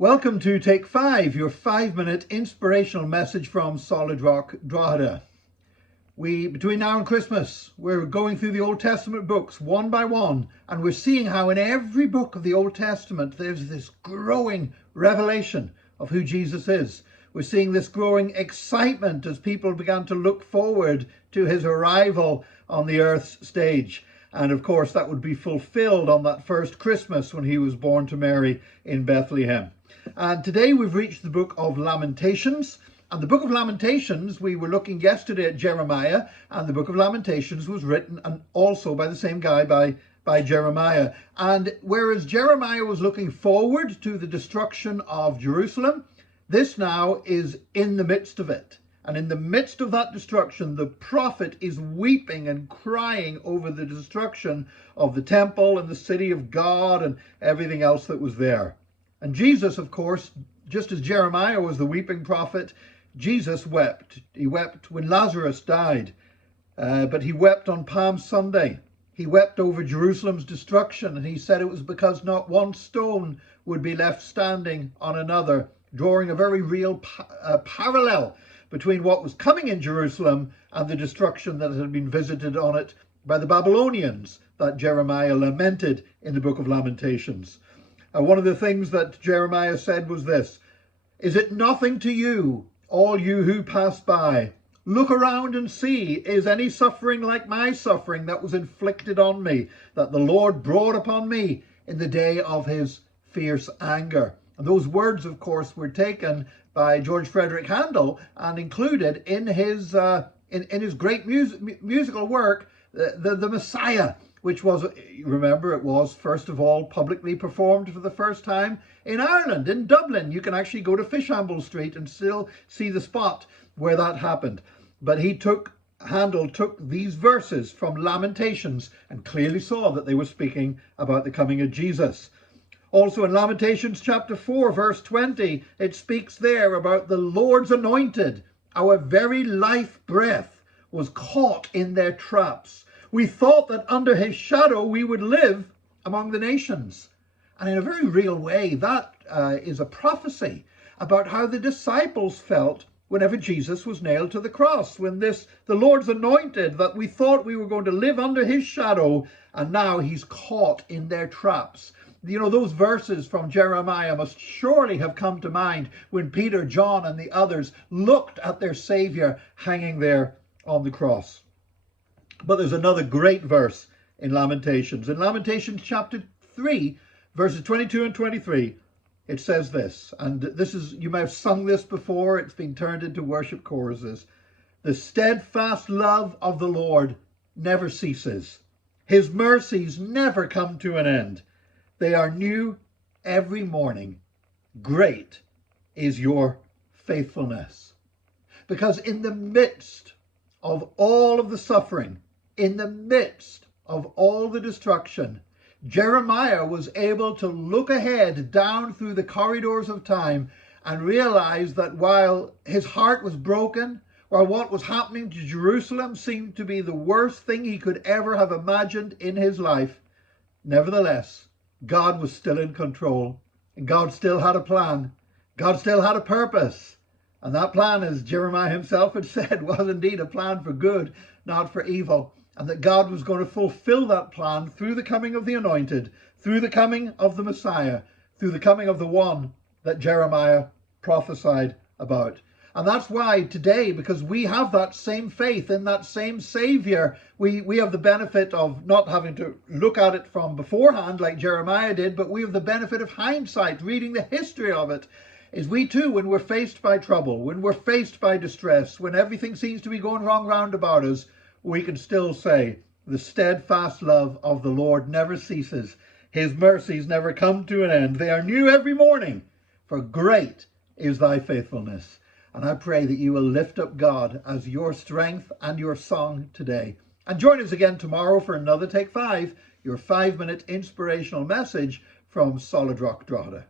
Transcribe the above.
Welcome to Take 5, your 5-minute inspirational message from Solid Rock Drogheda. Between now and Christmas, we're going through the Old Testament books one by one, and we're seeing how in every book of the Old Testament there's this growing revelation of who Jesus is. We're seeing this growing excitement as people began to look forward to his arrival on the earth's stage. And of course, that would be fulfilled on that first Christmas when he was born to Mary in Bethlehem. And today we've reached the book of Lamentations. And the book of Lamentations, we were looking yesterday at Jeremiah, and the book of Lamentations was written and also by the same guy, by Jeremiah. And whereas Jeremiah was looking forward to the destruction of Jerusalem, this now is in the midst of it. And in the midst of that destruction, the prophet is weeping and crying over the destruction of the temple and the city of God and everything else that was there. And Jesus, of course, just as Jeremiah was the weeping prophet, Jesus wept. He wept when Lazarus died, but he wept on Palm Sunday. He wept over Jerusalem's destruction, and he said it was because not one stone would be left standing on another, drawing a very real parallel between what was coming in Jerusalem and the destruction that had been visited on it by the Babylonians that Jeremiah lamented in the book of Lamentations. One of the things that Jeremiah said was this: "Is it nothing to you, all you who pass by? Look around and see, is any suffering like my suffering that was inflicted on me, that the Lord brought upon me in the day of his fierce anger?" And those words, of course, were taken by George Frederick Handel and included in his great musical work, the Messiah, which was, remember, it was first of all publicly performed for the first time in Ireland, in Dublin. You can actually go to Fishamble Street and still see the spot where that happened. But Handel took these verses from Lamentations and clearly saw that they were speaking about the coming of Jesus. Also in Lamentations chapter 4, verse 20, it speaks there about the Lord's anointed. Our very life breath was caught in their traps. We thought that under his shadow we would live among the nations. And in a very real way, that is a prophecy about how the disciples felt whenever Jesus was nailed to the cross, when the Lord's anointed, that we thought we were going to live under his shadow, and now he's caught in their traps. You know, those verses from Jeremiah must surely have come to mind when Peter, John, and the others looked at their Savior hanging there on the cross. But there's another great verse in Lamentations. In Lamentations chapter 3, verses 22 and 23, it says this, and this is, you may have sung this before, it's been turned into worship choruses. "The steadfast love of the Lord never ceases. His mercies never come to an end. They are new every morning. Great is your faithfulness." Because in the midst of all of the suffering, in the midst of all the destruction, Jeremiah was able to look ahead down through the corridors of time and realize that while his heart was broken, while what was happening to Jerusalem seemed to be the worst thing he could ever have imagined in his life, nevertheless, God was still in control, and God still had a plan. God still had a purpose. And that plan, as Jeremiah himself had said, was indeed a plan for good, not for evil. And that God was going to fulfill that plan through the coming of the Anointed, through the coming of the Messiah, through the coming of the one that Jeremiah prophesied about. And that's why today, because we have that same faith in that same Savior, we have the benefit of not having to look at it from beforehand like Jeremiah did, but we have the benefit of hindsight, reading the history of it. Is we too, when we're faced by trouble, when we're faced by distress, when everything seems to be going wrong round about us, we can still say, the steadfast love of the Lord never ceases. His mercies never come to an end. They are new every morning, for great is thy faithfulness. And I pray that you will lift up God as your strength and your song today. And join us again tomorrow for another Take 5, your 5-minute inspirational message from Solid Rock Drogheda.